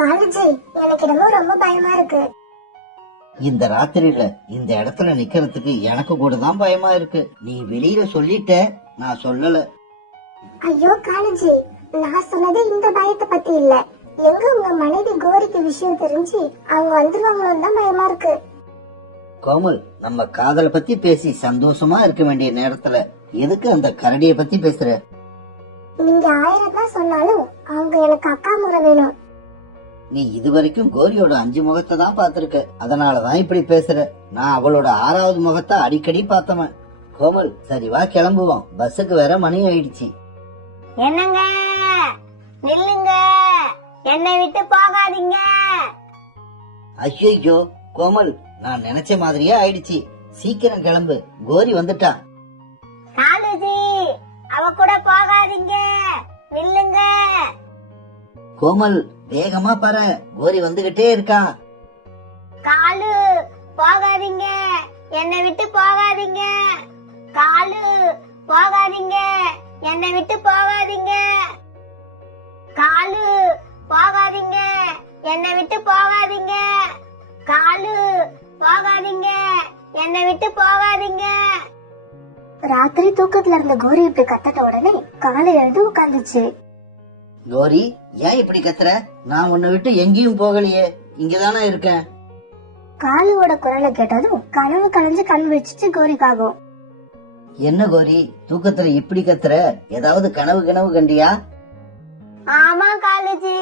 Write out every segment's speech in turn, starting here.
College எனக்கு என்னமோ ரொம்ப பயமா இருக்கு. இந்த ராத்திரியில இந்த இடத்துல நிக்கிறதுக்கு எனக்கு கூட தான் பயமா இருக்கு. நீ வெளியில சொல்லிட்ட, நான் சொல்லல. ஐயோ காலேஜ், நான் சொன்னது இந்த பயத்தை பத்தி இல்ல. எங்க உங்க மனைவி கோரிக்கு விஷயம் தெரிஞ்சு அவங்க வந்துருவாங்களோன்னு தான் பயமா இருக்கு. கோமல், நம்ம காதலை பத்தி பேசி சந்தோஷமா இருக்க வேண்டிய நேரத்துல எதுக்கு அந்த கரடிய பத்தி பேசுற? நீங்க 1000 தான் சொன்னாலும் அவங்க எனக்கு அக்கா முறை வேணும். நீ இதுவரைக்கும் கோரியோட 5 முகத்தை தான் பாத்திருக்க, அதனாலதான் இப்படி பேசுற. நான் அவளோட 6வது முகத்தை அடிக்கடி பார்த்தவன். கோமல், சரி வா கிளம்புவோம், பஸ்ஸுக்கு வேற மணி ஆயிடுச்சு. என்னங்க, நில்லுங்க, என்னை விட்டு போகாதீங்க. ஐயோ கோமல், நான் நினைச்ச மாதிரியே ஆயிடுச்சு. சீக்கிரம் கிளம்பு, கோரி வந்துட்டா. காலுஜி, அவ கூட போகாதீங்க, நில்லுங்க. கோமல், வேகமா பாரு, கோரி வந்துகிட்டே இருக்கா. காலு, போகாதீங்க, என்னை விட்டு போகாதீங்க. காலு, போகாதீங்க, என்னை விட்டு போகாதீங்க. காலு, போகாதீங்க, என்னை விட்டு போகாதீங்க. காலு, போகாதீங்க, என்னை விட்டு போகாதீங்க. ராத்திரி தூக்கத்துல இருந்த கோரி இப்படி கத்தட்ட உடனே காலை எழுந்து உட்கார்ந்துச்சு. கோரி, ஏன் இப்படி கத்துற? நான் உன்னை விட்டு எங்கேயும் போகலையே, இங்கதானே இருக்கேன். காலுவோட குரலை கேட்டதும் கனவு கலைஞ்சு கண் வச்சுச்சு கோரிக்காகும். என்ன கோரி, தூக்கத்துல இப்படி கத்துற? ஏதாவது கனவு கண்டியா? ஆமா காலுஜி,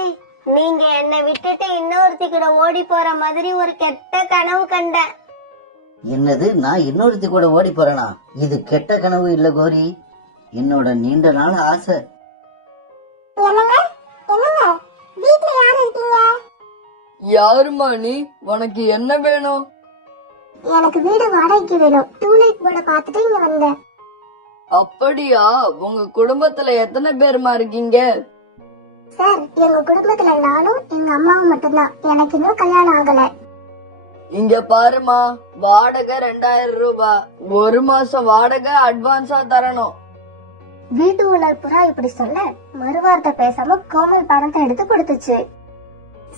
நீங்க என்னை விட்டுட்டு இன்னொருத்தி கூட ஓடி போற மாதிரி ஒரு கெட்ட கனவு கண்டேன். என்னது, நான் இன்னொருத்தி கூட ஓடி போறேனா? இது கெட்ட கனவு இல்ல கோரி, என்னோட நீண்ட நாள் ஆசை. வீட்டுல யாரு இருக்கீங்க? யாருமா நீ? உனக்கு என்ன வேணும்? எனக்கு வீடு வாடகைக்கு வேணும். 2 night போர்ட பாத்துட்டு இங்க வந்தேன். அப்படியா? உங்க குடும்பத்துல எத்தனை பேருமா இருக்கீங்க? சார், எங்க குடும்பத்துல நானும் எங்க அம்மாவும் மட்டும்தான். எனக்கு இன்னும் கல்யாணம் ஆகல. இங்க பாருமா, வாடகை 2000 ரூபாய். 1 மாசம் வாடகை அட்வான்ஸா தரணும். வீட்டு ஓனர் புறா இப்படி சொல்ல மறுவார்த்தை பேசாம கோமல் பணத்தை எடுத்து கொடுத்துச்சு.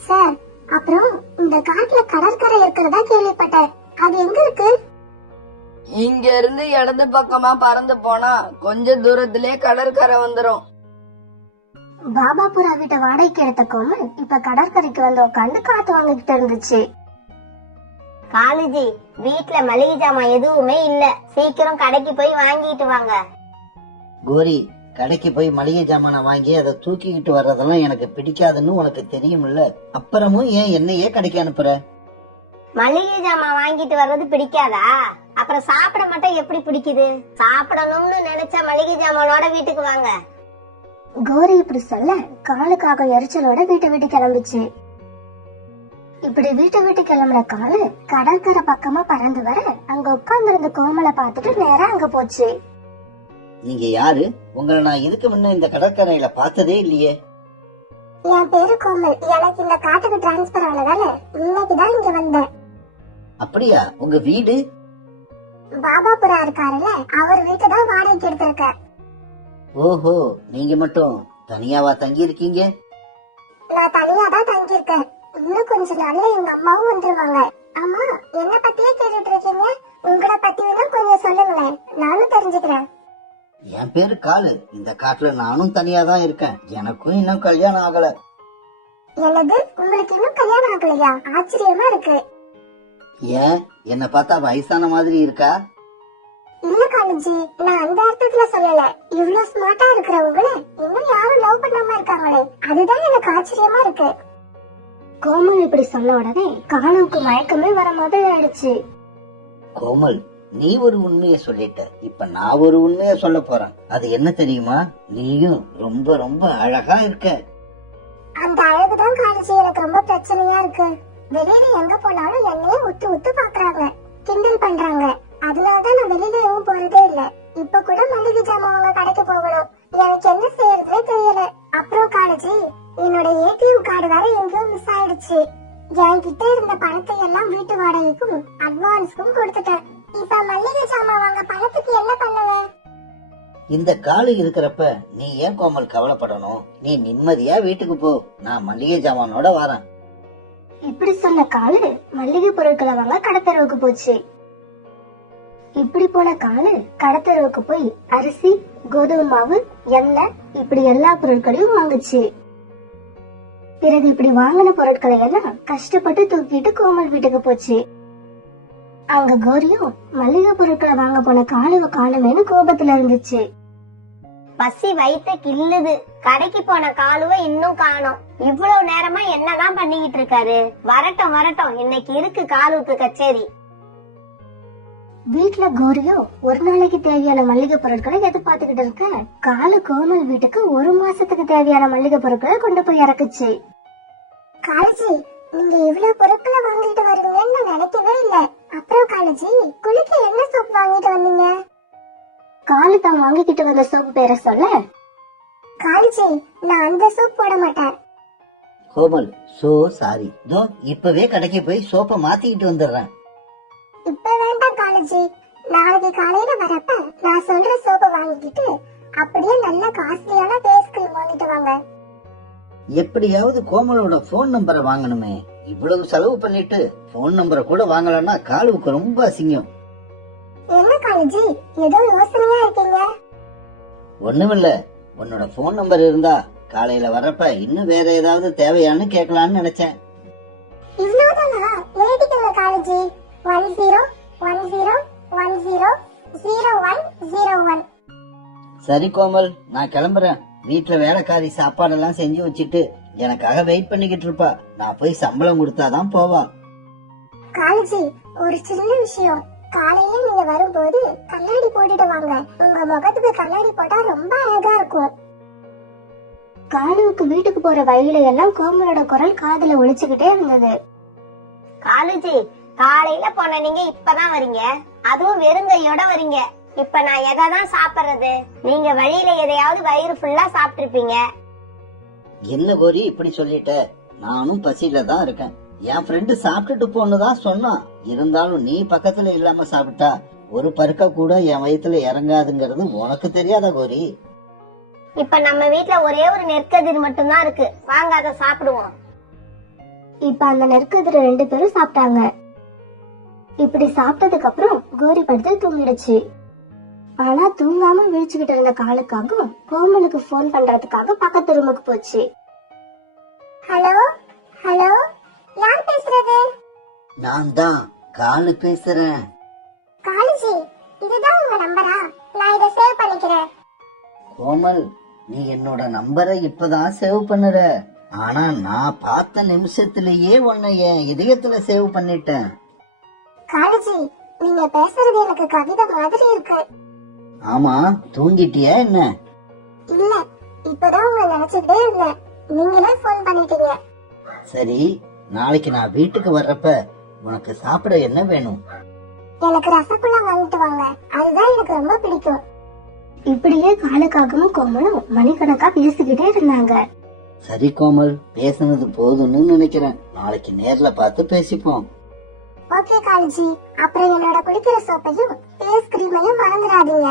சார், அப்புறம் இந்த காட்டுல கடற்கரை இருக்கிறதா கேள்விப்பட்டேன். அது எங்க இருக்கு? இங்க இருந்து இடது பக்கமா பறந்து போனா கொஞ்ச தூரத்திலே கடற்கரை வந்துரும். பாபா புறா வீட்டை வாடகைக்கு எடுத்த கோமல் இப்ப கடற்கரைக்கு வந்து உட்காந்து காத்து வாங்கிட்டு இருந்துச்சு. காலுஜி, வீட்டுல மளிகை ஜாமான் எதுவுமே இல்ல, சீக்கிரம் கடைக்கு போய் வாங்கிட்டு வாங்க. கோரி, கடைக்கு போய் மளிகை ஜாமான வாங்கி அதை தூக்கிக்கிட்டு வர்றதெல்லாம் எனக்கு பிடிக்காதுன்னு உனக்கு தெரியும்ல, அப்புறமும் ஏன் என்னையே கடைக்கு அனுப்புற? மளிகை ஜாமான் வாங்கிட்டு வர்றது பிடிக்காதா? அப்புறம் சாப்பிட மட்டும் எப்படி பிடிக்குது? சாப்பிடணும்னு நினைச்சா மளிகை ஜாமானோட வீட்டுக்கு வாங்க. கோரி இப்படி சொல்ல காலுக்காக எரிச்சலோட வீட்டை விட்டு கிளம்பிச்சு. இப்படி வீட்டை விட்டு கிளம்புற காலு கடற்கரை பக்கமா பறந்து வர அங்க உட்கார்ந்து இருந்த கோமலை பார்த்துட்டு நேரா அங்க போச்சு. நீங்க யாரு? உங்களை நான் இதுக்கு முன்ன இந்த கடற்கரையில பார்த்ததே இல்லையே. என் பேரு கோமல். எனக்கு இந்த காட்டுக்கு டிரான்ஸ்பர் ஆனதால இன்னைக்குதான் இங்க வந்தேன். அப்படியா? உங்க வீடு? பாபா புறா இருக்காருல்ல, அவர் வீட்டை தான் வாடகைக்கு எடுத்திருக்க. ஓஹோ, நீங்க மட்டும் தனியாவா தங்கி இருக்கீங்க? நான் தனியா தான் தங்கி இருக்கேன். இன்னும் கொஞ்ச நாள்ல எங்க அம்மாவும் வந்துருவாங்க. ஆமா, என்ன பத்தியே கேட்டுட்டு இருக்கீங்க? உங்களை பத்தி வேணா கொஞ்சம் சொல்லுங்களேன், நானும் தெரிஞ்சுக்கிறேன். என் பேரு காலு. இந்த காட்டுல நானும் தனியா தான் இருக்கேன். எனக்கும் இன்னும் கல்யாணம் ஆகல. என்னது, உங்களுக்கு இன்னும் கல்யாணம் ஆகலையா? ஆச்சரியமா இருக்கு. ஏன், என்ன பார்த்தா வயசான மாதிரி இருக்கா? இல்ல காலேஜி, நான் அந்த அர்த்தத்துல சொல்லல. இவ்வளவு ஸ்மார்ட்டா இருக்கிறவங்கள இன்னும் யாரும் லவ் பண்ணாம இருக்காங்களே, அதுதான் எனக்கு ஆச்சரியமா இருக்கு. கோமல் இப்படி சொன்ன உடனே காலுவுக்கு மயக்கமே வர மாதிரி ஆயிடுச்சு. கோமல், நீ ஒரு உண்மைய சொல்லிட்ட. இப்ப நான் ஒரு உண்மைய சொல்ல போறேன். அது என்ன தெரியுமா? நீயும் ரொம்ப ரொம்ப அழகா இருக்க. அந்த அழகுதான் காலேஜி எனக்கு ரொம்ப பிரச்சனையா இருக்கு. வெளியில எங்க போனாலும் என்னையே உத்து உத்து பாக்குறாங்க, கிண்டல் பண்றாங்க. அதனாலதான் நான் வெளியில எங்கும் போறதே இல்ல. இப்ப கூட மளிகை ஜாமான் வாங்க கடைக்கு போகணும். எனக்கு என்ன செய்யறதுனே தெரியல. அப்புறம் காலேஜி, என்னோட ஏடிஎம் கார்டு வேற எங்கேயோ மிஸ் ஆயிடுச்சு. என்கிட்ட இருந்த பணத்தை எல்லாம் வீட்டு வாடகைக்கும் அட்வான்ஸ்க்கும் கொடுத்துட்டேன். இப்ப மளிகை ஜாமான் வாங்க பணத்துக்கு என்ன பண்ணுவேன்? இந்த காலு இருக்கிறப்ப நீ ஏன் கோமல் கவலைப்படணும்? நீ நிம்மதியா வீட்டுக்கு போ, நான் மளிகை ஜாமானோட வரேன். இப்படி சொன்ன காலு மல்லிகை பொருட்களை வாங்க கடத்தெருவுக்கு போச்சு. இப்படி போன காலு கடத்தெருவுக்கு போய் அரிசி, கோதுமை மாவு, எண்ணெய் இப்படி எல்லா பொருட்களையும் வாங்குச்சு. பிறகு இப்படி வாங்கின பொருட்களை எல்லாம் கஷ்டப்பட்டு தூக்கிட்டு கோமல் வீட்டுக்கு போச்சு. அங்க கோரியும் மல்லிகை பொருட்களை வாங்க போன காலுவ காணுமேனு கோபத்துல இருந்துச்சு. பசி வயித்த கிள்ளுது. கடைக்கு போன காலுவ இன்னும் காணோம். இவ்வளவு நேரமா என்னதான் பண்ணிக்கிட்டு இருக்காரு? வரட்டும் வரட்டும், இன்னைக்கு இருக்கு காலுவுக்கு கச்சேரி. வீட்டுல கோரியோ ஒரு நாளைக்கு தேவையான மல்லிகை பொருட்களை எதிர்பார்த்துக்கிட்டு இருக்க காலு கோமல் வீட்டுக்கு 1 மாசத்துக்கு தேவையான மல்லிகை பொருட்களை கொண்டு போய் இறக்குச்சு. காலஜி, நீங்க இவ்வளவு பொருட்களை வாங்கிட்டு வருவீங்கன்னு நான் நினைக்கவே இல்ல. அப்புறம் காலஜி, குளிக்க என்ன சோப் வாங்கிட்டு வந்தீங்க? காலு தான் வாங்கிக்கிட்டு வந்த சோப்பு பேரை சொல்ல, காலஜி நான் அந்த சோப் போட மாட்டேன். Komal, so sorry. தோ இப்பவே கடைக்கு போய் சோப்பை மாத்திக்கிட்டு வந்துடுறேன். இப்ப வேண்டாம் காலஜி, நாளைக்கு காலையில வரப்ப நான் சொல்ற சோப்பை வாங்கிக்கிட்டு அப்படியே நல்ல காஸ்ட்லியான ஃபேஸ் கிரீம் வாங்கிட்டு வாங்க. எப்படியாவது கோமலோட போன் நம்பரை வாங்கணுமே. இவ்வளவு செலவு பண்ணிட்டு போன் நம்பரை கூட வாங்கலன்னா காலுவுக்கு ரொம்ப அசிங்கம். என்ன காலஜி, ஏதோ யோசனையா இருக்கீங்க? ஒண்ணுமில்ல, உன்னோட போன் நம்பர் இருந்தா காலையில வர்றப்ப இன்னும் வேற ஏதாவது தேவையான்னு கேட்கலான்னு நினைச்சேன். இவ்வளவுதானா? எழுதிக்கங்க காலஜி. 1010100101. சரி கோமல், நான் கிளம்புறேன். வீட்டுல வேலைக்காரி சாப்பாடெல்லாம் செஞ்சு வச்சுட்டு எனக்காக வெயிட் பண்ணிக்கிட்டு இருப்பா. நான் போய் சம்பளம் கொடுத்தாதான் போவா. காலஜி, ஒரு சின்ன விஷயம். காலையில நீங்க வரும்போது கண்ணாடி போட்டுட்டு வாங்க. உங்க முகத்துக்கு கண்ணாடி போட்டா ரொம்ப அழகா இருக்கும். காலுவுக்கு வீட்டுக்கு போற வழியில எல்லாம் கோமலோட குரல் காதுல ஒலிச்சுக்கிட்டே இருந்தது. காலுஜி, காலையில போன நீங்க இப்பதான் வரீங்க, அதுவும் வெறுங்கையோட வரீங்க. இப்ப நான் எதான் சாப்பிடுறது? நீங்க வழியில எதையாவது வயிறு ஃபுல்லா சாப்பிட்டிருப்பீங்க. என்ன கோரி இப்படி சொல்லிட்ட? நானும் பசியில தான் இருக்கேன். என் ஃப்ரெண்டு சாப்பிட்டுட்டு போன்னுதான் சொன்னான். இருந்தாலும் நீ பக்கத்துல இல்லாம சாப்பிட்டா ஒரு பருக்க கூட என் வயித்துல இறங்காதுங்கிறது உனக்கு தெரியாதா கோரி? இப்ப நம்ம வீட்ல ஒரே ஒரு நெற்கதிர் மட்டும்தான் இருக்கு, வாங்க அதை சாப்பிடுவோம். இப்ப அந்த நெற்கதிர 2 பேரும் சாப்பிட்டாங்க. இப்படி சாப்பிட்டதுக்கு அப்புறம் கோரி படுத்து தூங்கிடுச்சு. ஆனா தூங்காம விழிச்சுக்கிட்டு இருந்த காலுக்காக கோமலுக்கு போன் பண்றதுக்காக பக்கத்து ரூமுக்கு போச்சு. ஹலோ ஹலோ, யார் பேசுறது? நான் தான் காலு பேசுறேன். காலுஜி, இதுதான் உங்க நம்பரா? நான் இத சேவ் பண்ணிக்கிறேன். கோமல், நீ என்னோட நம்பரை இப்பதான் சேவ் பண்ணுற. ஆனா நான் பார்த்த நிமிஷத்திலேயே உன்னை என் இதயத்துல சேவ் பண்ணிட்டேன். காலுஜி, நீங்க பேசுறது எனக்கு கவிதை மாதிரி இருக்கு. ஆமா, தூங்கிட்டியா என்ன? இல்ல, இப்பதான் உங்களை நினைச்சுக்கிட்டே இருந்தேன். நீங்களே போன் பண்ணிட்டீங்க. சரி, நாளைக்கு நான் வீட்டுக்கு வர்றப்ப உனக்கு சாப்பிட என்ன வேணும்? எனக்கு ரசகுல்லா வாங்கிட்டு வாங்க, அதுதான் எனக்கு ரொம்ப பிடிக்கும். இப்படியே காலுக்காகவும் கோமலும் மணிக்கணக்கா பேசிக்கிட்டே இருந்தாங்க. சரி கோமல், பேசுனது போதும்னு நினைக்கிறேன். நாளைக்கு நேர்ல பார்த்து பேசிப்போம். ஓகே காலுஜி, அப்புறம் என்னோட குளிக்கிற சோப்பையும் ஃபேஸ் கிரீமையும் மறந்துடாதீங்க.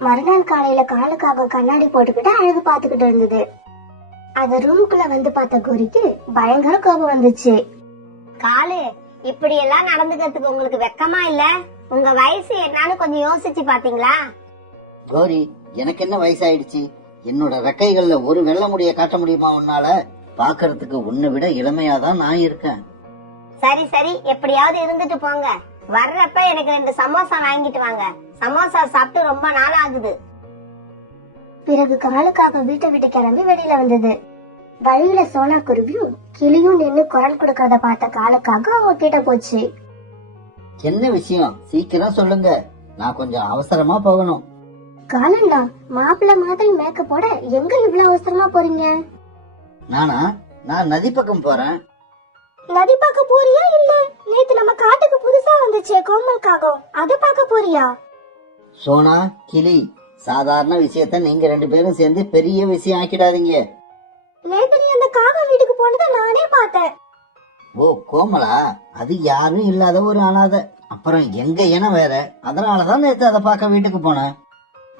மறுநாள் காலையில காலுக்காக கண்ணாடி போட்டுக்கிட்டு அழகு பாத்துக்கிட்டு இருந்தது. அத ரூமுக்குள்ள வந்து பார்த்த கோரிக்கு பயங்கர கோபம் வந்துச்சு. காலு, இப்படி எல்லாம் நடந்துக்கிறதுக்கு உங்களுக்கு வெக்கமா இல்ல? உங்க வயசு என்னன்னு கொஞ்சம் யோசிச்சு பாத்தீங்களா? கோரி, எனக்கு என்ன வயசாயிடுச்சு? என்னோட ரெக்கைகள்ல ஒரு வெள்ள முடிய காட்ட முடியுமா உன்னால? பாக்குறதுக்கு உன்னை விட இளமையாதான் நான் இருக்கேன். சரி சரி, எப்படியாவது இருந்துட்டு போங்க. வர்றப்ப எனக்கு 2 சமோசா வாங்கிட்டு வாங்க. சமோசா சாப்பிட்டு ரொம்ப நாள் ஆகுது. பிறகு காலுக்காக வீட்டை விட்டு கிளம்பி வெளியில வந்தது. வழியில சோனா குருவியும் கிளியும் நின்னு குரல் கொடுக்கறத பார்த்த காலுக்காக அவங்க கிட்ட போச்சு. என்ன விஷயம்? சீக்கிரம் சொல்லுங்க, நான் கொஞ்சம் அவசரமா போகணும். காலண்டா, மாப்பிள்ள மாதிரி மேக்கப் போட எங்க இவ்வளவு அவசரமா போறீங்க? நானா? நான் நதி பக்கம் போறேன். நதி பார்க்க போறியா? இல்ல நேத்து நம்ம காட்டுக்கு புதுசா வந்துச்சே கோமல் காகம், அத பார்க்க போறியா? சோனா, கிளி, சாதாரண விஷயத்த நீங்க 2 பேரும் சேர்ந்து பெரிய விஷயம் ஆக்கிடாதீங்க. நேத்து நீ அந்த காகம் வீட்டுக்கு போனதை நானே பார்த்தேன். ஓ கோமலா, அது யாரும் இல்லாத ஒரு அனாதை. அப்புறம் எங்க இனம் வேற, அதனாலதான் நேத்து அதை பார்க்க வீட்டுக்கு போனேன்.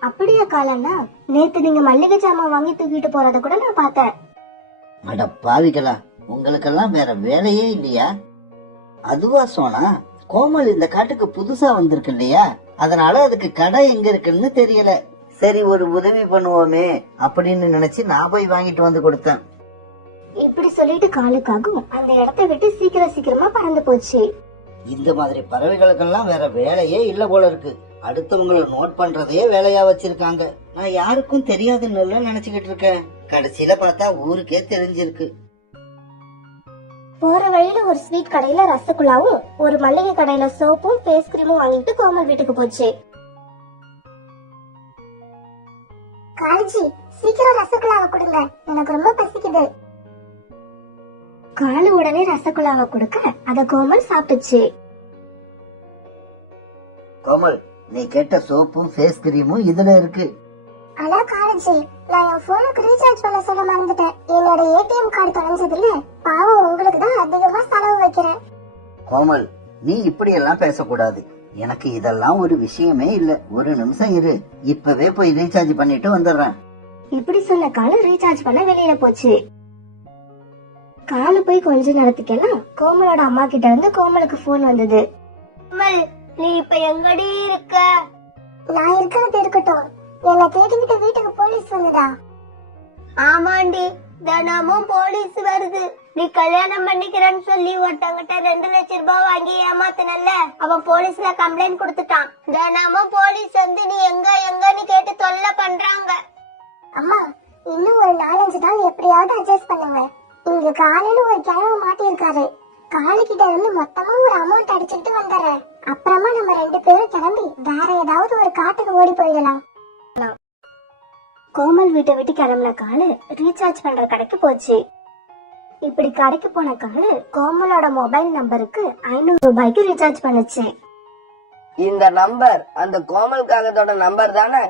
அப்படியா காலண்ணா? நேத்து நீங்க மல்லிகை ஜாமான் வாங்கி தூக்கிட்டு போறத கூட நான் பார்த்தேன். அட பாவிகளா, உங்களுக்கெல்லாம் வேற வேலையே இல்லையா? அதுவா சோனா, கோமல் இந்த காட்டுக்கு புதுசா வந்திருக்கு இல்லையா, அதனால அதுக்கு கடை எங்க இருக்குன்னு தெரியல. சரி ஒரு உதவி பண்ணுவோமே அப்படின்னு நினைச்சு நான் போய் வாங்கிட்டு வந்து கொடுத்தேன். இப்படி சொல்லிட்டு காலுக்காகும் அந்த இடத்தை விட்டு சீக்கிரமா பறந்து போச்சு. இந்த மாதிரி பறவைகளுக்கெல்லாம் வேற வேலையே இல்ல போல இருக்கு. அடுத்தவங்களை நோட் பண்றதையே வேலையா வச்சிருக்காங்க. நான் யாருக்கும் தெரியாதுன்னு நினைச்சுக்கிட்டு இருக்கேன். கடைசியில பார்த்தா ஊருக்கே தெரிஞ்சிருக்கு. போற வழியில ஒரு ஸ்வீட் கடையில ரசகுல்லாவும் ஒரு மல்லிகை கடையில சோப்பும் ஃபேஸ் கிரீமும் வாங்கிட்டு கோமல் வீட்டுக்கு போச்சு. காலஜி, சீக்கிரம் ரசகுல்லாவை கொடுங்க, எனக்கு ரொம்ப பசிக்குது. காலு உடனே ரசகுல்லாவை கொடுக்க அத கோமல் சாப்பிட்டுச்சு. கோமல், நீ கேட்ட சோப்பும் ஃபேஸ் கிரீமும் இதுல இருக்கு. அலா காலஜி, நான் என் போனுக்கு ரீசார்ஜ் பண்ண சொல்ல மறந்துட்டேன். என்னோட ஏடிஎம் கார்டு தொலைஞ்சதுல பாவம் உங்களுக்கு தான் அதிகமா செலவு வைக்கிறேன். கோமல், நீ இப்படி எல்லாம் பேசக்கூடாது. எனக்கு இதெல்லாம் ஒரு விஷயமே இல்ல. ஒரு நிமிஷம் இரு, இப்பவே போய் ரீசார்ஜ் பண்ணிட்டு வந்துடுறேன். இப்படி சொன்ன காலு ரீசார்ஜ் பண்ண வெளியில போச்சு. காலு போய் கொஞ்ச நேரத்துக்கெல்லாம் கோமலோட அம்மா கிட்ட இருந்து கோமலுக்கு போன் வந்தது. கோமல், நீ இப்ப எங்கடி இருக்க? நான் இருக்கிறது இருக்கட்டும், என்னை தேடிக்கிட்ட வீட்டுக்கு போலீஸ் வந்துடா. ஆமாண்டி, தினமும் போலீஸ் வருது. நீ கல்யாணம் பண்ணிக்கிறேன்னு சொல்லி ஒருத்தங்கிட்ட 2 லட்சம் ரூபாய் வாங்கி ஏமாத்தினல்ல, அவன் போலீஸ்ல கம்ப்ளைண்ட் கொடுத்துட்டான். தினமும் போலீஸ் வந்து நீ எங்கன்னு கேட்டு தொல்லை பண்றாங்க. அம்மா, இன்னும் ஒரு 4-5 நாள் எப்படியாவது அட்ஜஸ்ட் பண்ணுங்க. இங்க காலையில ஒரு கிழமை மாட்டிருக்காரு. காலுக்கிட்ட இருந்து மொத்தமா ஒரு அமௌண்ட் அடிச்சுட்டு வந்துடுறேன். அப்புறமா நம்ம 2 பேரும் கிளம்பி வேற ஏதாவது ஒரு காட்டுக்கு ஓடி போயிடலாம். கோமல் வீட்டை விட்டு கிளம்பின காலு ரீசார்ஜ் பண்ற கடைக்கு போச்சு. இப்படி கடைக்கு போன காலு கோமலோட மொபைல் நம்பருக்கு 500 ரூபாய்க்கு ரீசார்ஜ் பண்ணுச்சு. இந்த நம்பர் அந்த கோமல் காகத்தோட நம்பர் தானே?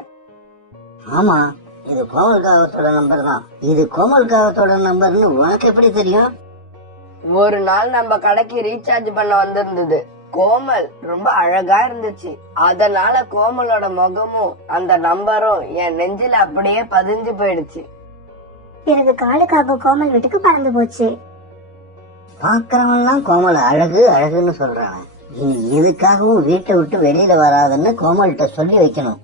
ஆமா, இது கோமல் காகத்தோட நம்பர் தான். இது கோமல் காகத்தோட நம்பர்னு உனக்கு எப்படி தெரியும்? ஒரு நாள் நம்ம கடைக்கு ரீசார்ஜ் பண்ண வந்திருந்தது. கோமல் ரொம்ப அழகா இருந்துச்சு. அதனால கோமலோட முகமும் அந்த நம்பரும் என் நெஞ்சில அப்படியே பதிஞ்சு போயிடுச்சு. பிறகு காலுக்காக கோமல் வீட்டுக்கு பறந்து போச்சு. பாக்குறவன்லாம் கோமல் அழகு அழகுன்னு சொல்றாங்க. இனி எதுக்காகவும் வீட்டை விட்டு வெளியில வராதுன்னு கோமல்கிட்ட சொல்லி வைக்கணும்.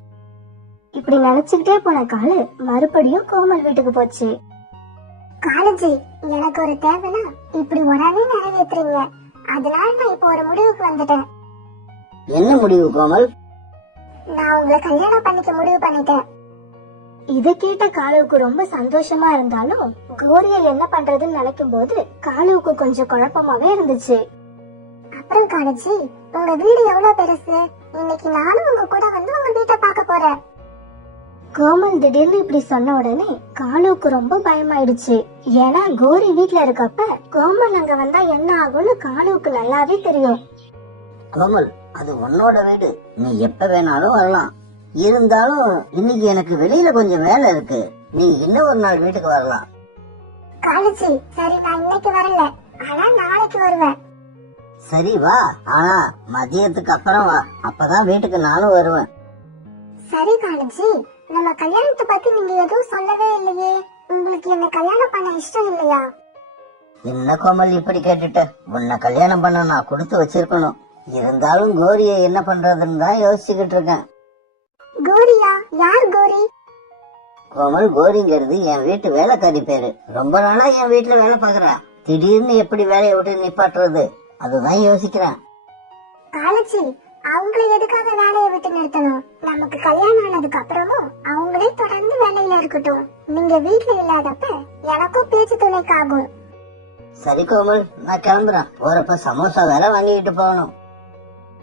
இப்படி நினைச்சுக்கிட்டே போன காலு மறுபடியும் கோமல் வீட்டுக்கு போச்சு. காலேஜி, எனக்கு ஒரு தேவைனா இப்படி உடனே நிறைவேற்றுறீங்க. அதனால நான் இப்ப ஒரு முடிவுக்கு வந்துட்டேன். என்ன முடிவு கோமல்? நான் உங்களை கல்யாணம் பண்ணிக்க முடிவு பண்ணிட்டேன். இத கேட்ட காலுவுக்கு ரொம்ப சந்தோஷமா இருந்தாலும் கோரியை என்ன பண்றதுன்னு நினைக்கும் போது காலுவுக்கு கொஞ்சம் குழப்பமாவே இருந்துச்சு. அப்புறம் காலேஜி, உங்க வீடு எவ்வளவு பெருசு? இன்னைக்கு நானும் உங்க கூட வந்து உங்க வீட்டை பார்க்க போறேன். கோமல் திடீர்னு இப்படி சொன்ன உடனே காலுவுக்கு ரொம்ப பயமாயிடுச்சு. ஏன்னா கோரி வீட்ல இருக்கப்ப கோமல் அங்க வந்தா என்ன ஆகும்னு காலுவுக்கு நல்லாவே தெரியும். கோமல், அது உன்னோட வீடு, நீ எப்ப வேணாலும் வரலாம். இருந்தாலும் இன்னைக்கு எனக்கு வெளியில கொஞ்சம் வேலை இருக்கு. நீ இன்னும் ஒரு நாள் வீட்டுக்கு வரலாம். காலேஜி, சரி நான் இன்னைக்கு வரல, ஆனா நாளைக்கு வருவேன். சரி வா, ஆனா மதியத்துக்கு அப்புறம் வா, அப்பதான் வீட்டுக்கு நானும் வருவேன். சரி காலேஜி, நம்ம கல்யாணத்தை பத்தி நீங்க எதுவும் சொல்லவே இல்லையே. உங்களுக்கு என்ன கல்யாணம் பண்ண இஷ்டம் இல்லையா? என்ன கோமல் இப்படி கேட்டுட்ட? உன்னை கல்யாணம் பண்ண நான் கொடுத்து வச்சிருக்கணும். இருந்தாலும் கோரிய என்ன பண்றதுன்னு தான் யோசிச்சுக்கிட்டு இருக்கேன். கோரியா? யார் கோரி? கோமல், கோரிங்கிறது என் வீட்டு வேலைக்காரி பேரு. ரொம்ப நாளா என் வீட்டுல வேலை பாக்குறா. திடீர்னு எப்படி வேலையை விட்டு நிப்பாட்டுறது, அதுதான் யோசிக்கிறேன். காலேஜி, அவங்களை எதுக்காக வேலையை விட்டு நிறுத்தணும்? நமக்கு கல்யாணம் ஆனதுக்கு அப்புறமும் அவங்களே தொடர்ந்து வேலையில இருக்கட்டும். நீங்க வீட்டுல இல்லாதப்ப எனக்கும் பேச்சு துணைக்காகும். சரி கோமல், நான் கிளம்புறேன். போறப்ப சமோசா வேற வாங்கிட்டு போகணும்.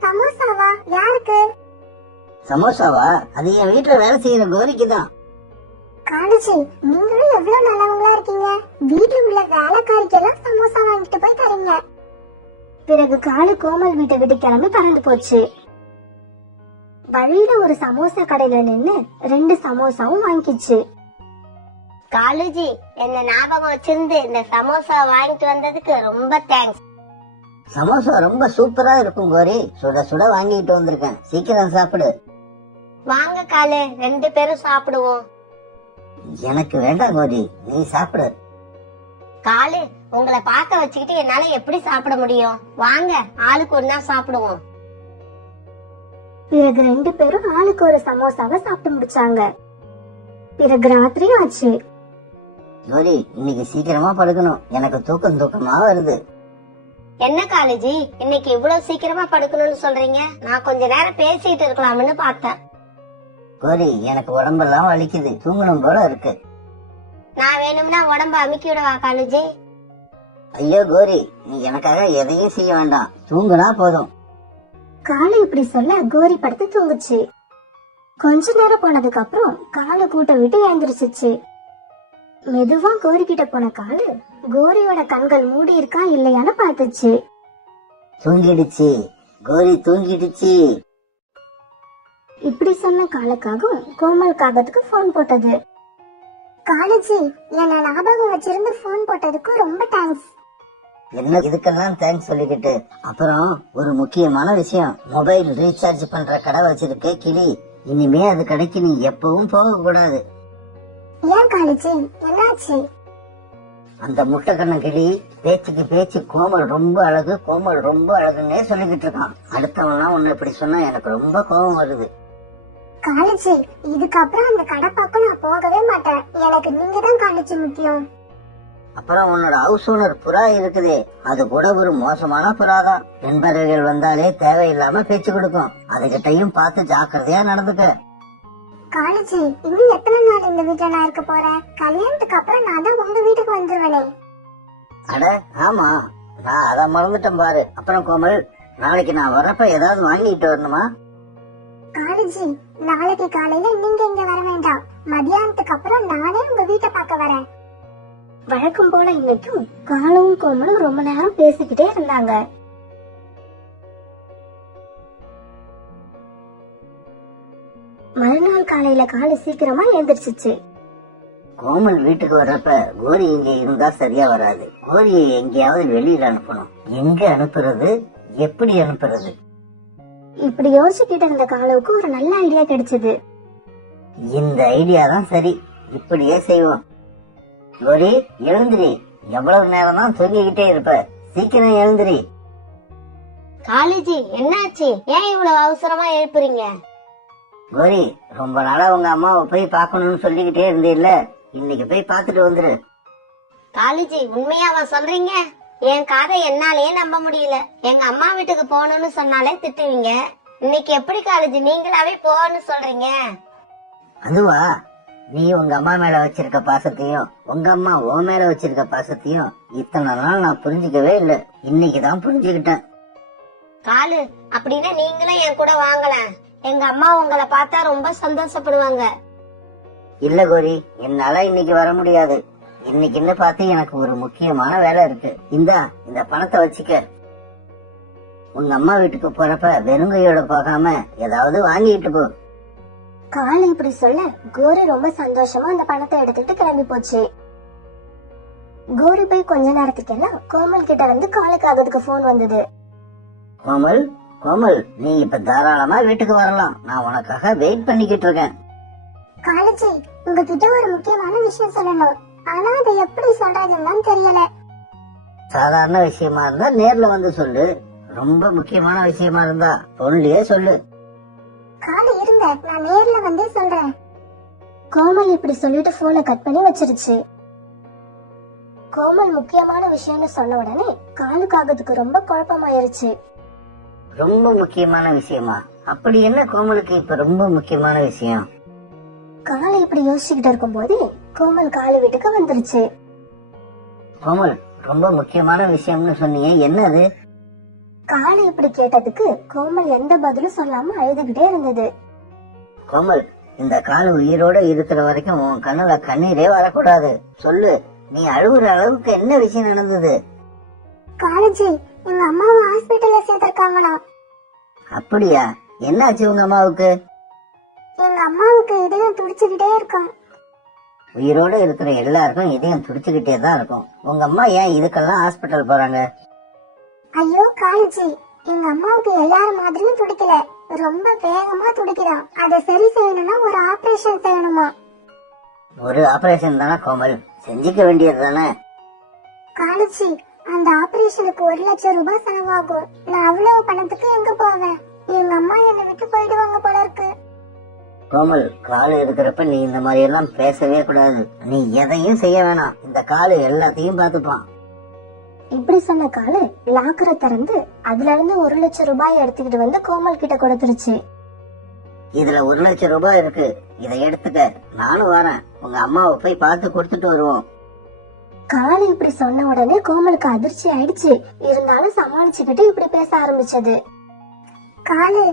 சமோசாவா? யாருக்கு? சமோசாவா? அது என் வீட்டுல வேலை செய்யற கோரிக்கு தான். காலேஜி, நீங்களும் எவ்வளவு நல்லவங்களா இருக்கீங்க. வீட்டுல உள்ள வேலைக்காரிக்கெல்லாம் சமோசா வாங்கிட்டு போய் தரீங்க. பிறகு காலு கோமல் வீட்டை விட்டு கிளம்பி பறந்து போச்சு. வழியில ஒரு சமோசா கடையில நின்னு 2 சமோசாவும் வாங்கிச்சு. காலுஜி, என்ன ஞாபகம் வச்சிருந்து இந்த சமோசா வாங்கிட்டு வந்ததுக்கு ரொம்ப தேங்க்ஸ். சமோசா ரொம்ப சூப்பரா இருக்கும் கோரி. சுட சுட வாங்கிட்டு வந்திருக்கேன், சீக்கிரம் சாப்பிடு. வாங்க காலு, 2 பேரும் சாப்பிடுவோம். எனக்கு வேண்டாம் கோரி, நீ சாப்பிடு. காலு, உங்களை பார்க்க வச்சுக்கிட்டு என்னால எப்படி சாப்பிட முடியும்? வாங்க, ஆளுக்கு ஒன்னா சாப்பிடுவோம். பிறகு 2 பேரும் ஆளுக்கு ஒரு சமோசாவை சாப்பிட்டு முடிச்சாங்க. பிறகு ராத்திரி ஆச்சு. கோரி, இன்னைக்கு சீக்கிரமா படுக்கணும், எனக்கு தூக்கமா வருது. என்ன காலேஜி, இன்னைக்கு இவ்வளவு சீக்கிரமா படுக்கணும்னு சொல்றீங்க? நான் கொஞ்ச நேரம் பேசிட்டு இருக்கலாம்னு பார்த்தேன். கோரி, எனக்கு உடம்பெல்லாம் வலிக்குது, தூங்கணும் போல இருக்கு. நான் வேணும்னா உடம்ப அமுக்கி விடவா காலேஜி? ஐயோ கோரி, நீ எனக்காக எதையும் செய்ய வேண்டாம், தூங்குனா போதும். காலு இப்படி சொல்ல கோரி படுத்து தூங்குச்சு. கொஞ்ச நேரம் போனதுக்கு அப்புறம் காலு கூட்ட விட்டு எழுந்திருச்சு. மெதுவா கோரி கிட்ட போன காலு கோரியோட கண்கள் மூடி இருக்கா இல்லையான்னு பார்த்துச்சு. தூங்கிடுச்சு கோரி, தூங்கிடுச்சு. இப்படி சொன்ன காலுக்காகவும் கோமல் காகத்துக்கு போன் போட்டது. காலேஜி, என்ன ஞாபகம் வச்சிருந்து போன் போட்டதுக்கு ரொம்ப தேங்க்ஸ். என்ன இதுக்கெல்லாம் தேங்க்ஸ் சொல்லிக்கிட்டு? அப்புறம் ஒரு முக்கியமான விஷயம், மொபைல் ரீசார்ஜ் பண்ற கடை வச்சிருக்க கிளி, இனிமே அது கடைக்கு நீ எப்பவும் போக கூடாது. ஏன் காலேஜி, என்னாச்சு? அந்த முட்டைக்கண்ண கிளி பேச்சுக்கு பேச்சு கோமல் ரொம்ப அழகு, கோமல் ரொம்ப அழகுன்னே சொல்லிக்கிட்டு இருக்கான். அடுத்தவன்லாம் உன்னை இப்படி சொன்னா எனக்கு ரொம்ப கோபம் வருது. காலேஜி, இதுக்கப்புறம் அந்த கடை பக்கம் நான் போகவே மாட்டேன். எனக்கு நீங்க தான் காலேஜி முக்கியம். அப்புறம் உன்னோட ஹவுஸ் ஓனர் புறா இருக்குதே, அது கூட ஒரு மோசமான புறா தான். பெண்பறவைகள் வந்தாலே தேவையில்லாம பேச்சு கொடுக்கும், அதுகிட்டையும் பார்த்து ஜாக்கிரதையா நடந்துக்க. காலேஜி, இன்னும் எத்தனை நாள் இந்த வீட்டுல நான் இருக்க போறேன்? கல்யாணத்துக்கு அப்புறம் நான் தான் உங்க வீட்டுக்கு வந்துருவேனே. அட ஆமா, நான் அத மறந்துட்டேன் பாரு. அப்புறம் கோமல், நாளைக்கு நான் வரப்ப ஏதாவது வாங்கிட்டு வரணுமா? காலேஜி, நாளைக்கு காலையில நீங்க இங்க வர வேண்டாம். மதியானத்துக்கு அப்புறம் நானே உங்க வீட்டை பார்க்க வரேன். வழக்கம் போல இன்னைக்கும் காலும் கோமலும் ரொம்ப நேரம் பேசிக்கிட்டே இருந்தாங்க. மறுநாள் காலையில காலு சீக்கிரமா எழுந்திருச்சு. கோமல் வீட்டுக்கு வர்றப்ப கோரி இங்க இருந்தா சரியா வராது. கோரியை எங்கேயாவது வெளியில அனுப்பணும். எங்க அனுப்புறது, எப்படி அனுப்புறது? இப்படி யோசிச்சுக்கிட்டு இருந்த காலுவுக்கு ஒரு நல்ல ஐடியா கிடைச்சது. இந்த ஐடியா தான் சரி, இப்படியே செய்வோம். கோரி, எழுந்திரி. எவ்வளவு நேரம் தான் தூங்கிக்கிட்டே இருப்ப, சீக்கிரம் எழுந்திரி. காலேஜி, என்னாச்சு? ஏன் இவ்வளவு அவசரமா எழுப்புறீங்க? கோரி, ரொம்ப நாளா உங்க அம்மாவை போய் பாக்கணும்னு சொல்லிக்கிட்டே இருந்தீல்ல, இன்னைக்கு போய் பாத்துட்டு வந்துரு. காலேஜி, உண்மையாவா சொல்றீங்க? என் காதை என்னாலேயே நம்ப முடியல. எங்க அம்மா வீட்டுக்கு போகணும்னு சொன்னாலே திட்டுவீங்க. இன்னைக்கு எப்படி காலேஜி நீங்களாவே போகணும்னு சொல்றீங்க? அதுவா, நீ உங்க அம்மா மேல வச்சிருக்க பாசத்தையும் உங்க அம்மா உன் மேல வச்சிருக்க பாசத்தையும் இத்தனை நாள் நான் புரிஞ்சுக்கவே இல்ல, இன்னைக்குதான் புரிஞ்சுக்கிட்டேன். காலு, அப்படின்னா நீங்களும் என் கூட வாங்கலாம். எங்க அம்மா உங்களை பார்த்தா ரொம்ப சந்தோஷப்படுவாங்க. இல்ல கோரி, என்னால இன்னைக்கு வர முடியாது. இன்னைக்குன்னு பார்த்து எனக்கு ஒரு முக்கியமான வேலை இருக்கு. இந்த பணத்தை வச்சுக்க. உங்க அம்மா வீட்டுக்கு போறப்ப வெறுங்கையோட போகாம ஏதாவது வாங்கிட்டு போ. காலு இப்படி சொல்ல கோரி ரொம்ப சந்தோஷமா அந்த பணத்தை எடுத்துட்டு கிளம்பி போச்சு. கோரி போய் கொஞ்ச நேரத்துக்கெல்லாம் கோமல் கிட்ட வந்து காலுக்காகத்துக்கு போன் வந்தது. கோமல், கோமல், நீ இப்ப தாராளமா வீட்டுக்கு வரலாம். நான் உனக்காக வெயிட் பண்ணிக்கிட்டு இருக்கேன். காலேஜி, உங்ககிட்ட ஒரு முக்கியமான விஷயம் சொல்லணும். ஆனா அதை எப்படி சொல்றதுன்னு தெரியல. சாதாரண விஷயமா இருந்தா நேர்ல வந்து சொல்லு, ரொம்ப முக்கியமான விஷயமா இருந்தா போன்லயே சொல்லு. காலு இருங்க, நான் நேர்ல வந்து சொல்றேன். கோமல் இப்படி சொல்லிட்டு போனை கட் பண்ணி வச்சிருச்சு. கோமல் முக்கியமான விஷயம்னு சொன்ன உடனே காலுக்காகத்துக்கு ரொம்ப குழப்பமாயிருச்சு. ரொம்ப முக்கியமான விஷயமா? அப்படி என்ன கோமலுக்கு இப்ப ரொம்ப முக்கியமான விஷயம்? காலு இப்படி யோசிச்சுக்கிட்டு இருக்கும் போது கோமல் காலு வீட்டுக்கு வந்துருச்சு. கோமல், ரொம்ப முக்கியமான விஷயம்னு சொன்னீங்க, என்ன அது? காலு இப்படி கேட்டதுக்கு கோமல் எந்த பதிலும் சொல்லாம அழுதுகிட்டே இருந்தது. கோமல், இந்த கால் உயிரோட இருக்கிற வரைக்கும் உன் கண்ணுல கண்ணீரே வரக்கூடாது. சொல்லு, நீ அழுகுற அளவுக்கு என்ன விஷயம் நடந்தது? காலேஜி, எங்க அம்மாவை ஹாஸ்பிட்டல்ல சேர்த்திருக்காங்களா? அப்படியா? என்னாச்சு உங்க அம்மாவுக்கு? எங்க அம்மாவுக்கு இதயம் துடிச்சுக்கிட்டே இருக்கும். உயிரோட இருக்கிற எல்லாருக்கும் இதயம் துடிச்சுக்கிட்டே தான் இருக்கும். உங்க அம்மா ஏன் இதுக்கெல்லாம் ஹாஸ்பிட்டல் போறாங்க? ஐயோ காலேஜி, எங்க அம்மாவுக்கு எல்லாரும் மாதிரியும் துடிக்கல, ரொம்ப வேகமா துடிக்குதாம். அதை சரி செய்யணும்னா ஒரு ஆபரேஷன் செய்யணுமா? ஒரு ஆபரேஷன் தானே கோமல், செஞ்சுக்க வேண்டியது தானே. காலேஜி, அந்த ஆபரேஷனுக்கு 1 லட்சம் ரூபாய் செலவாகும். நான் அவ்வளவு பணத்துக்கு எங்க போவேன்? எங்க அம்மா என்னை விட்டு போயிடுவாங்க போல இருக்கு. கோமல், காலு இருக்கிறப்ப நீ இந்த மாதிரி எல்லாம் பேசவே கூடாது. நீ எதையும் செய்ய வேணாம், இந்த காலு எல்லாத்தையும் பாத்துப்பான். இப்படி சொன்ன காலு லாக்கரை திறந்து அதுல இருந்து 1 லட்சம் ரூபாய் எடுத்துக்கிட்டு வந்து கோமல் கிட்ட கொடுத்துருச்சு. இதுல 1 லட்சம் ரூபாய் இருக்கு, இதை எடுத்துக்க, நானும் வரேன், உங்க அம்மாவை போய் பார்த்து கொடுத்துட்டு வருவோம். காலு இப்படி சொன்ன உடனே கோமலுக்கு அதிர்ச்சி ஆயிடுச்சு. இருந்தாலும் சமாளிச்சுக்கிட்டு இப்படி பேச ஆரம்பிச்சது. காலு,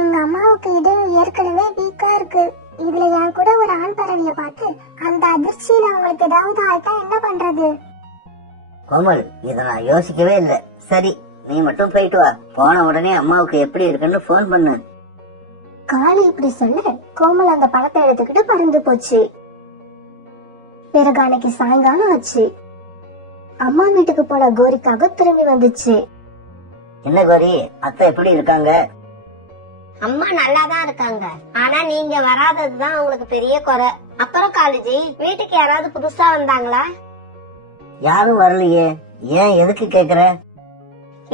எங்க அம்மாவுக்கு இதயம் ஏற்கனவே வீக்கா இருக்கு. இதுல என் கூட ஒரு ஆண் பறவைய பார்த்து அந்த அதிர்ச்சியில அவங்களுக்கு ஏதாவது ஆயிட்டா என்ன பண்றது? கோமல், இத நான் யோசிக்கவே இல்ல. சரி, நீ மட்டும் போயிட்டு வா, போன உடனே அம்மாவுக்கு எப்படி இருக்குன்னு போன் பண்ணு. காளி இப்படி சொல்ல கோமல் அந்த பணத்தை எடுத்துக்கிட்டு பறந்து போச்சு. பிறகு அன்னைக்கு சாயங்காலம் ஆச்சு. அம்மா வீட்டுக்கு போன கோரிக்காக திரும்பி வந்துச்சு. என்ன கோரி, அத்தை எப்படி இருக்காங்க? அம்மா நல்லாதான் இருக்காங்க. ஆனா நீங்க வராததுதான் அவங்களுக்கு பெரிய குறை. அப்புறம் காலேஜி, வீட்டுக்கு யாராவது புதுசா வந்தாங்களா? யாரும் வரலையே. ஏன், எதுக்கு கேக்குற?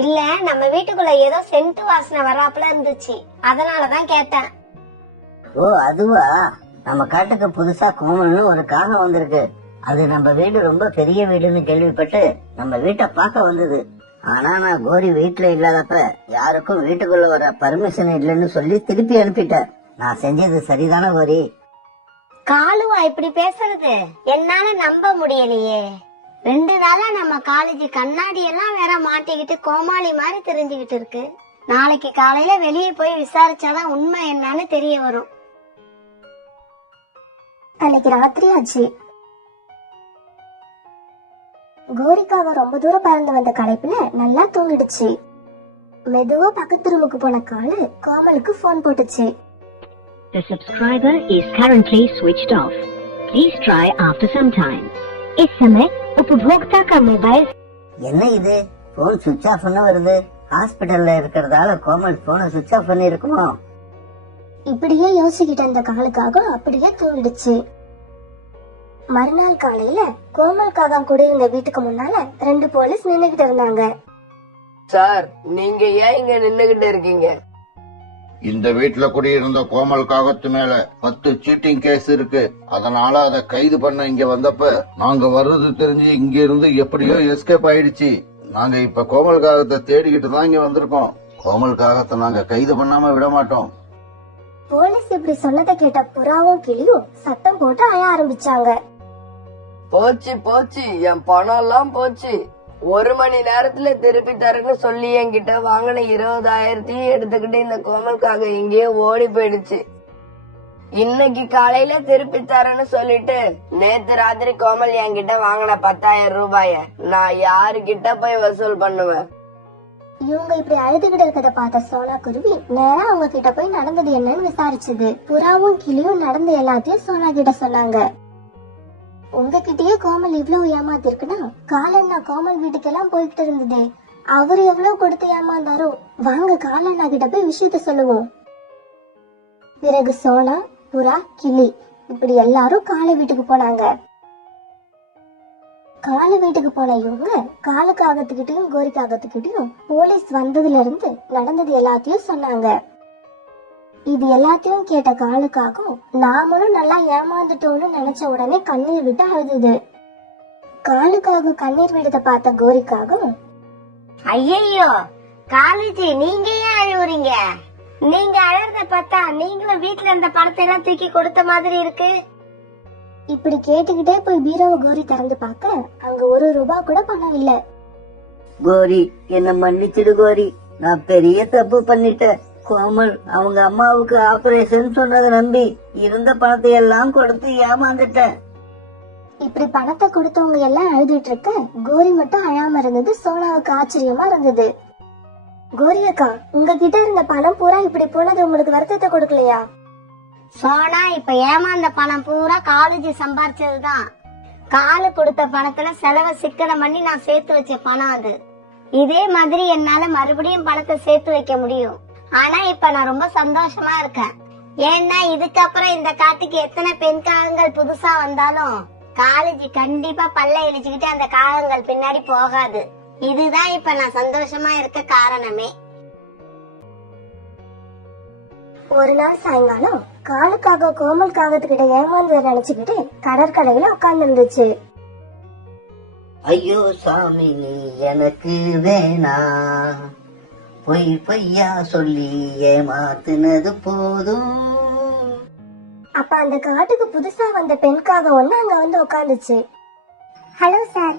இல்ல, நம்ம வீட்டுக்குள்ள ஏதோ சென்ட் வாசனை வராப்புல இருந்துச்சு, அதனாலதான் கேட்டேன். ஓ அதுவா, நம்ம காட்டுக்கு புதுசா கோமல்னு ஒரு காகம் வந்திருக்கு. அது நம்ம வீடு ரொம்ப பெரிய வீடுன்னு கேள்விப்பட்டு நம்ம வீட்டை பார்க்க வந்தது. ஆனா நான் கோரி வீட்டுல இல்லாதப்ப யாருக்கும் வீட்டுக்குள்ள வர பர்மிஷன் இல்லைன்னு சொல்லி திருப்பி அனுப்பிட்டேன். நான் செஞ்சது சரிதானே கோரி? காலுவா இப்படி பேசுறது? என்னால நம்ப முடியலையே. 2 நாளா நம்ம காலேஜ் கண்ணாடி எல்லாம் வேற மாட்டிக்கிட்டு கோமாளி மாதிரி தெரிஞ்சுக்கிட்டு இருக்கு. நாளைக்கு காலையில வெளியே போய் விசாரிச்சாதான் உண்மை என்னன்னு தெரிய வரும். அன்னைக்கு ராத்திரி ஆச்சு. கோரிக்காக ரொம்ப தூரம் பறந்து வந்த களைப்புல நல்லா தூங்கிடுச்சு. மெதுவா பக்கத்து ரூமுக்கு போன காலு கோமலுக்கு போன் போட்டுச்சு. The subscriber is currently switched off. Please try after some time. इस समय उपभोक्ता का मोबाइल. என்ன இது, போன் சுவிட்ச் ஆஃப் பண்ண வருது? ஹாஸ்பிட்டல்ல இருக்கிறதால கோமல் போனை சுவிட்ச் ஆஃப் பண்ணி இருக்குமோ? இப்படியே யோசிக்கிட்டு அந்த காலுக்காக அப்படியே தூங்கிடுச்சு. மறுநாள் காலையில கோமல் காகம் கூட இருந்த வீட்டுக்கு முன்னால 2 போலீஸ் நின்னுகிட்டு இருந்தாங்க. சார், நீங்க ஏன் இங்க நின்னுகிட்டு இருக்கீங்க? இந்த வீட்டுல குடியிருந்த கோமல் காகத்து மேல 10 சீட்டிங் கேஸ் இருக்கு. அதனால அதை கைது பண்ண இங்க வந்தப்ப நாங்க வர்றது தெரிஞ்சு இங்க இருந்து எப்படியோ எஸ்கேப் ஆயிடுச்சு. நாங்க இப்ப கோமல் காகத்தை தேடிக்கிட்டு தான் இங்க வந்திருக்கோம். கோமல் காகத்தை நாங்க கைது பண்ணாம விட மாட்டோம். போலீஸ் இப்படி சொன்னதை கேட்ட புறாவும் கிளியும் சத்தம் போட்டு அழ ஆரம்பிச்சாங்க. போச்சு போச்சு, என் பணம் எல்லாம் போச்சு. 1 மணி நேரத்துல திருப்பி தரேன்னு சொல்லி என்கிட்ட வாங்கின 20,000 எடுத்துக்கிட்டு இந்த கோமலுக்காக எங்கேயோ ஓடி போயிடுச்சு. இன்னைக்கு காலையில திருப்பி தரேன்னு சொல்லிட்டு நேத்து ராத்திரி கோமல் என்கிட்ட வாங்கின 10,000 ரூபாய நான் யாருகிட்ட போய் வசூல் பண்ணுவேன்? இவங்க இப்படி அழுதுகிட்டு இருக்கத பார்த்த சோனா குருவி நேரா அவங்க கிட்ட போய் நடந்தது என்னன்னு விசாரிச்சது. புறாவும் கிளியும் நடந்த எல்லாத்தையும் சோனா கிட்ட சொன்னாங்க. உங்ககிட்டயே கோமல் இவ்வளவு ஏமாத்திருக்குன்னா காலண்ணா கோமல் வீட்டுக்கெல்லாம் போய்கிட்டு இருந்ததே, அவரு எவ்வளவு கொடுத்து ஏமாந்தாரோ. வாங்க காலண்ணா கிட்ட போய் விஷயத்த சொல்லுவோம். பிறகு சோனா, புறா, கிளி இப்படி எல்லாரும் கால வீட்டுக்கு போனாங்க. கால வீட்டுக்கு போன இவங்க காலுக்காகத்துக்கிட்டையும் கோரிக்காகத்துக்கிட்டையும் போலீஸ் வந்ததுல இருந்து நடந்தது எல்லாத்தையும் சொன்னாங்க. இது எல்லாத்தையும் கேட்ட காலுக்காகவும் நாமளும் நல்லா ஏமாந்துட்டோம்னு நினைச்ச உடனே கண்ணீர் விட்டு அழுதுது. காலுக்காக கண்ணீர் விடுத பார்த்த கோரிக்காகவும், ஐயோ காலேஜி, நீங்க ஏன் அழுவுறீங்க? நீங்க அழறத பார்த்தா நீங்களும் வீட்டுல இருந்த பணத்தை எல்லாம் தூக்கி கொடுத்த மாதிரி இருக்கு. இப்படி கேட்டுக்கிட்டே போய் பீரோவை கோரி திறந்து பார்க்க அங்க 1 ரூபாய் கூட பணம் இல்ல. கோரி, என்ன மன்னிச்சிடு கோரி, நான் பெரிய தப்பு பண்ணிட்டேன். கோமல் அவங்க அம்மாவுக்கு ஆபரேஷன் சொன்னதை நம்பி இருந்த பணத்தை எல்லாம் கொடுத்து ஏமாந்துட்டேன். இப்படி பணத்தை கொடுத்தவங்க எல்லாம் அழுதுட்டு இருக்க கோரி மட்டும் அழாம இருந்தது சோனாவுக்கு ஆச்சரியமா இருந்தது. கோரி அக்கா, உங்ககிட்ட இருந்த பணம் பூரா இப்படி போனது உங்களுக்கு வருத்தத்தை கொடுக்கலையா? சோனா, இப்ப ஏமாந்த பணம் பூரா காலேஜ் சம்பாரிச்சதுதான். காலு கொடுத்த பணத்துல செலவை சிக்கனம் பண்ணி நான் சேர்த்து வச்ச பணம் அது. இதே மாதிரி என்னால மறுபடியும் பணத்தை சேர்த்து வைக்க முடியும். ஆனா இப்ப நான் ரொம்ப சந்தோஷமா இருக்கேன். ஏன்னா இதுக்கப்புறம் இந்த காட்டுக்கு எத்தனை பெண் காகங்கள் புதுசா வந்தாலும் காலேஜ் கண்டிப்பா பல்ல இழிச்சுக்கிட்டு அந்த காகங்கள் பின்னாடி போகாது. இதுதான் இப்ப நான் சந்தோஷமா இருக்க காரணமே. ஒரு நாள் சாயங்காலம் காலுக்காக கோமல் காகத்துக்கிட்ட ஏமாந்து நினைச்சுக்கிட்டு கடற்கரையில உட்கார்ந்து இருந்துச்சு. ஐயோ சாமி நீ எனக்கு வேணா, பொய் பொய்யா சொல்லி ஏமாத்துனது போதும். அப்ப அந்த காட்டுக்கு புதுசா வந்த பெண்காக ஒண்ணு அங்க வந்து உட்காந்துச்சு. ஹலோ சார்,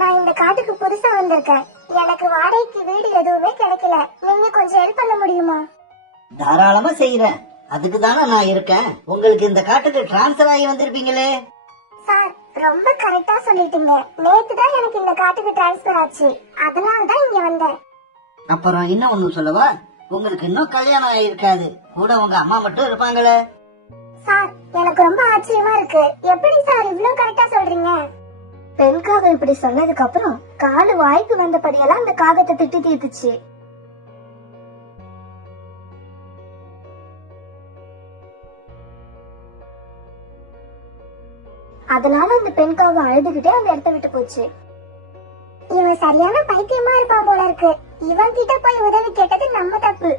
நான் இந்த காட்டுக்கு புதுசா வந்திருக்கேன். எனக்கு வாடகைக்கு வீடு எதுவுமே கிடைக்கல. நீங்க கொஞ்சம் ஹெல்ப் பண்ண முடியுமா? தாராளமா செய்யறேன். அதுக்கு தானே நான் இருக்கேன். உங்களுக்கு இந்த காட்டுக்கு டிரான்ஸ்பர் ஆகி வந்திருப்பீங்களே. சார், ரொம்ப கரெக்டா சொல்லிட்டீங்க. நேத்து தான் எனக்கு இந்த காட்டுக்கு டிரான்ஸ்பர் ஆச்சு. அதனாலதான் இங்க வந்தேன். அப்புறம் இன்னும் ஒண்ணு சொல்லவா, உங்களுக்கு இன்னும் கல்யாணம் ஆயிருக்காது. கூட உங்க அம்மா மட்டும் இருப்பாங்களே. சார், எனக்கு ரொம்ப ஆச்சரியமா இருக்கு. எப்படி சார் இவ்வளவு கரெக்டா சொல்றீங்க? பெண்காக இப்படி சொன்னதுக்கு அப்புறம் காலு வாய்க்கு வந்தபடியெல்லாம் அந்த காகத்தை திட்டி தீர்த்துச்சு. அதனால அந்த பெண்காக அழுதுகிட்டே அந்த இடத்த விட்டு போச்சு. இவன் சரியான பைத்தியமா இருப்பான் போல இருக்கு. இவன் கிட்ட போய் உதவி கேட்டது நம்ம தப்பு.